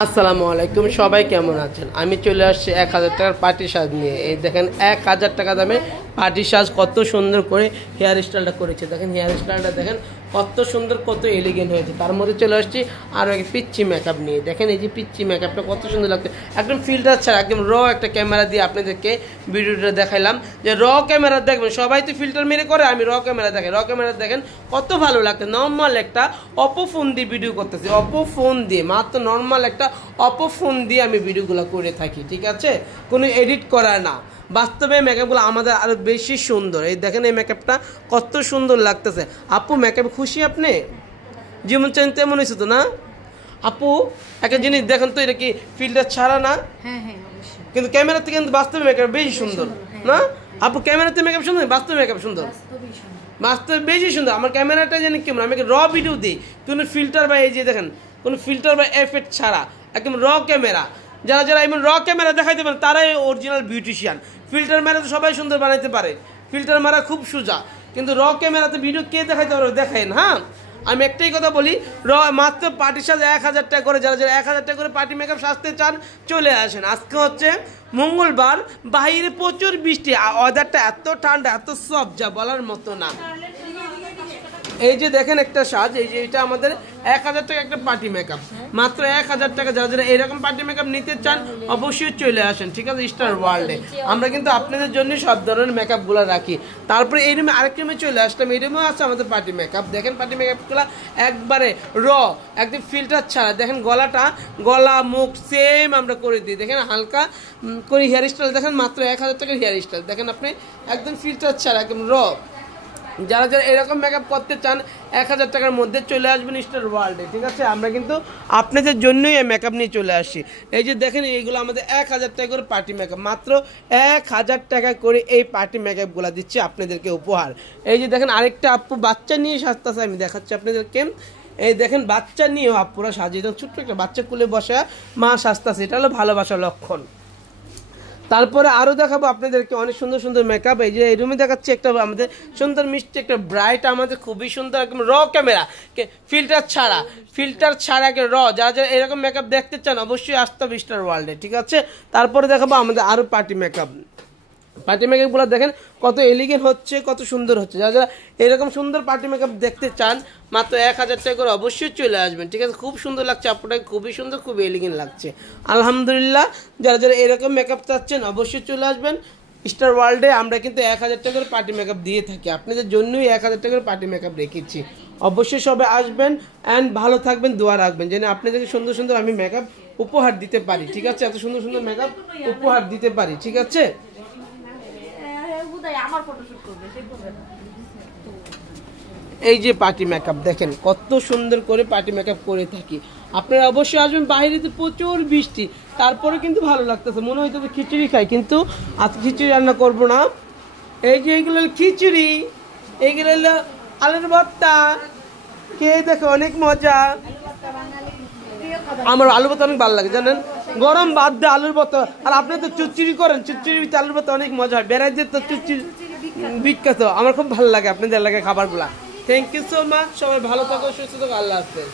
আসসালামু আলাইকুম, সবাই কেমন আছেন? আমি চলে আসছি 1000 টাকার পার্টি সাজ নিয়ে। এই দেখেন 1000 টাকা দামে পার্টি সাজ কত সুন্দর করে হেয়ার স্টাইলটা করেছে। দেখেন হেয়ার স্টাইলটা দেখেন কত সুন্দর, কত এলিগেন্ট হয়েছে। তার মধ্যে চলে আসছি আরও এক পিচ্চি মেকআপ নিয়ে। দেখেন এই যে পিচ্চি মেকআপটা কত সুন্দর লাগছে, একদম ফিল্টার ছাড়া একদম র একটা ক্যামেরা দিয়ে আপনাদেরকে ভিডিওটা দেখাইলাম যে র ক্যামেরা দেখবেন। সবাই তো ফিল্টার মেরে করে, আমি র ক্যামেরা দেখেন। র ক্যামেরা দেখেন কত ভালো লাগছে। নর্মাল একটা অপো ফোন দিয়ে ভিডিও করতেছি, অপো ফোন দিয়ে, মাত্র নর্মাল একটা অপো ফোন দিয়ে আমি ভিডিওগুলো করে থাকি, ঠিক আছে? কোনো এডিট করা না। বাস্তবে মেকআপগুলো আমাদের আরও বেশি সুন্দর। এই দেখেন এই মেকআপটা কত সুন্দর লাগতেছে। আপু মেকআপ খুশি আপনি? যেমন চান তেমন হয়েছে তো না আপু? একটা জিনিস দেখেন তো, এটা কি ফিল্টার ছাড়া না? কিন্তু ক্যামেরাতে কিন্তু বাস্তবে মেকআপ বেশি সুন্দর না আপু? ক্যামেরাতে মেকআপ সুন্দর, বাস্তবে মেকআপ সুন্দর, বাস্তবে বেশি সুন্দর। আমার ক্যামেরাটা জানি কেমন, আমি র ভিডিও দিই, কোনো ফিল্টার বা এই যে দেখেন কোনো ফিল্টার বা এফেক্ট ছাড়া একদম র ক্যামেরা। যারা যারা এমন র ক্যামেরা দেখাইতে পারে তারাই অরিজিনাল বিউটিশিয়ান। ফিল্টার মারা তো সবাই সুন্দর বানাইতে পারে, ফিল্টার মারা খুব সোজা, কিন্তু র ক্যামেরাতে ভিডিও কে দেখাইতে পারবে? দেখেন। হ্যাঁ, আমি একটাই কথা বলি, মাত্র পার্টি সাজ 1000 টাকা করে। যারা যারা 1000 টাকা করে পার্টি মেকআপ সাজতে চান চলে আসেন। আজকে হচ্ছে মঙ্গলবার, বাইরে প্রচুর বৃষ্টি, ওয়েদারটা এত ঠান্ডা, এত সফট যা বলার মতো না। এই যে দেখেন একটা সাজ, এই যে এটা আমাদের 1000 টাকা একটা পার্টি মেকআপ, মাত্র 1000 টাকা। যারা যারা এরকম পার্টি মেকআপ নিতে চান অবশ্যই চলে আসেন, ঠিক আছে? স্টার ওয়ার্ল্ডে আমরা কিন্তু আপনাদের জন্য সব ধরনের মেকআপগুলো রাখি। তারপরে এই রুমে আরেক রুমে চলে আসলাম, এই রুমেও আছে আমাদের পার্টি মেকআপ। দেখেন পার্টি মেকআপগুলো একবারে র, একদম ফিল্টার ছাড়া। দেখেন গলা মুখ সেম আমরা করে দিই। দেখেন হালকা করে হেয়ার স্টাইল দেখেন, মাত্র 1000 টাকার হেয়ার স্টাইল দেখেন আপনি, একদম ফিল্টার ছাড়া, একদম র। যারা যারা এরকম মেকআপ করতে চান 1000 টাকার মধ্যে চলে আসবেন স্টার ওয়ার্ল্ডে, ঠিক আছে? আমরা কিন্তু আপনাদের জন্যই এই মেকআপ নিয়ে চলে আসি। এই যে দেখেন এইগুলো আমাদের 1000 টাকা করে পার্টি মেকআপ, মাত্র 1000 টাকা করে এই পার্টি মেকআপগুলো দিচ্ছি আপনাদেরকে উপহার। এই যে দেখেন আরেকটা আপু বাচ্চা নিয়ে সাজতেছে, আমি দেখাচ্ছি আপনাদেরকে। এই দেখেন বাচ্চা নিয়েও আপুরা সাজিয়ে দেন, ছোট্ট একটা বাচ্চা কুলে বসা মা সাজতেছে, এটা হলো ভালোবাসার লক্ষণ। তারপরে আরও দেখাবো আপনাদেরকে অনেক সুন্দর সুন্দর মেকআপ। এই যে এই রুমে দেখাচ্ছি একটা আমাদের সুন্দর মিষ্টি একটা ব্রাইট, আমাদের খুবই সুন্দর, একদম র ক্যামেরা, ফিল্টার ছাড়া একটা র। যারা যারা এরকম মেকআপ দেখতে চান অবশ্যই আসতে হবে স্টার ওয়ার্ল্ডে, ঠিক আছে? তারপরে দেখাবো আমাদের আরও পার্টি মেকআপ। পার্টি মেকআপগুলো দেখেন কত এলিগেন্ট হচ্ছে, কত সুন্দর হচ্ছে। যারা যারা এরকম সুন্দর পার্টি মেকআপ দেখতে চান মাত্র 1000 টাকা করে অবশ্যই চলে আসবেন, ঠিক আছে? খুব সুন্দর লাগছে আপনাকে, খুবই সুন্দর, খুব এলিগেন্ট লাগছে আলহামদুলিল্লাহ। যারা যারা এরকম মেকআপ চাচ্ছেন অবশ্যই চলে আসবেন স্টার ওয়ার্ল্ডে। আমরা কিন্তু 1000 টাকা করে পার্টি মেকআপ দিয়ে থাকি, আপনাদের জন্যই 1000 টাকা করে পার্টি মেকআপ রেখেছি। অবশ্যই সবাই আসবেন অ্যান্ড ভালো থাকবেন, দোয়া রাখবেন যেন আপনাদেরকে সুন্দর সুন্দর আমি মেকআপ উপহার দিতে পারি, ঠিক আছে? এত সুন্দর সুন্দর মেকআপ উপহার দিতে পারি, ঠিক আছে? এই যে পার্টি মেকআপ দেখেন কত সুন্দর করে পার্টি মেকআপ করে থাকি। আপনারা অবশ্যই আসবেন, বাইরে তো প্রচুর বৃষ্টি, তারপরে কিন্তু ভালো লাগতেছে। মনে হইতেছে খিচুড়ি খাই, কিন্তু আজ খিচুড়ি রান্না করব না। এই যে এইগুলো খিচুড়ি, এইগুলো হলো আলুর ভর্তা, খেয়ে দেখো অনেক মজা। আমার আলু ভর্তা অনেক ভালো লাগে জানেন, গরম বাদ দিয়ে আলুর ভর্তা। আর আপনি তো চুচুরি করেন, চুচুরি আলুর ভর্তা অনেক মজা হয়, বেড়াইতে তো চুচুরি বিখ্যাত। আমার খুব ভালো লাগে আপনাদের এলাকায় খাবারগুলা। থ্যাংক ইউ সো মাচ, সবাই ভালো থাকো, সুস্থ থাকো, আল্লাহ হাফেজ।